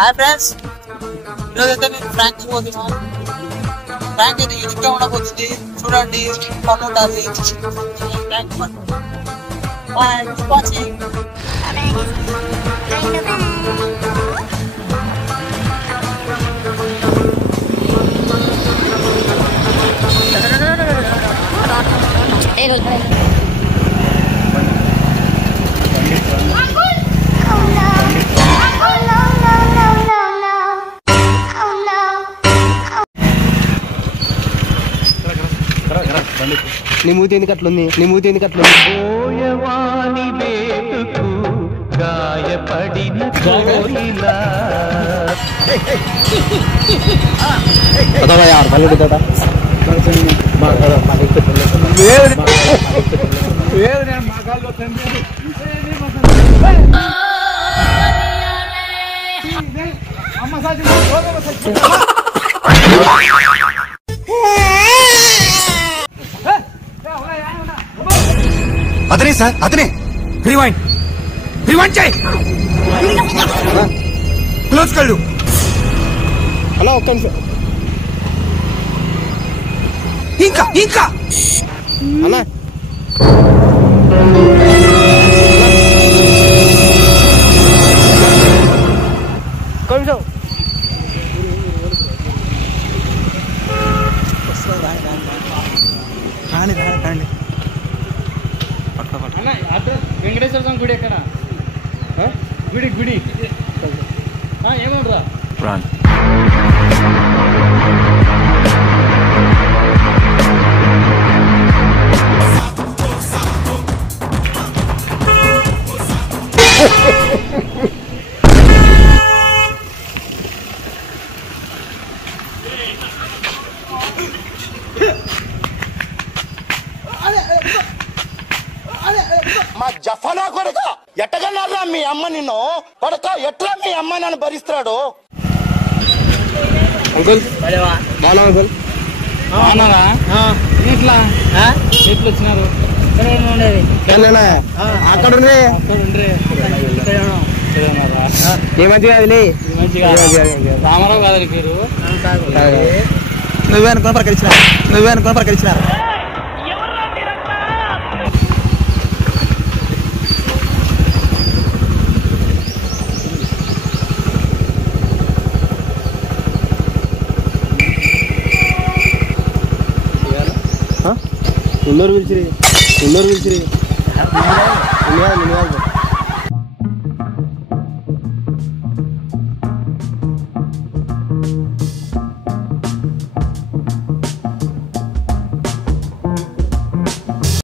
Hi friends, ఈరోజైతే నేను Frank పోతున్నాను. ఫ్రాంక్ అయితే యూనిక్ గా ఉండబోతుంది, చూడండి ఫన్ ఉంటుంది. నీ మూతి ఎందుకు అట్లుంది? అతనే సార్, అతనే. రివైండ్ చేయి. క్లోజ్ కళ్ళు. హలో, ఒక్క నిమిషం. ఇంకా అన్నా కొంచెం రాండి. వెంకటేశ్వర స్వామి గుడి ఎక్కడ? గుడి ఏమవురా? మా జఫనా కొడుక ఎట్టగన్నారా మీ అమ్మ నిన్ను? కొడుక ఎట్లా మీ అమ్మ నన్ను భరిస్తాడు? అంకుల్ బాగున్నా అంకుల్? అన్నారా? ఎట్లా వచ్చినారు? అక్కడ ఏ మంచిగా అది రామారావు కాదని పేరు. నువ్వే అనుకుని ప్రకటించినారు. ఉన్నోరు పిలిచిరి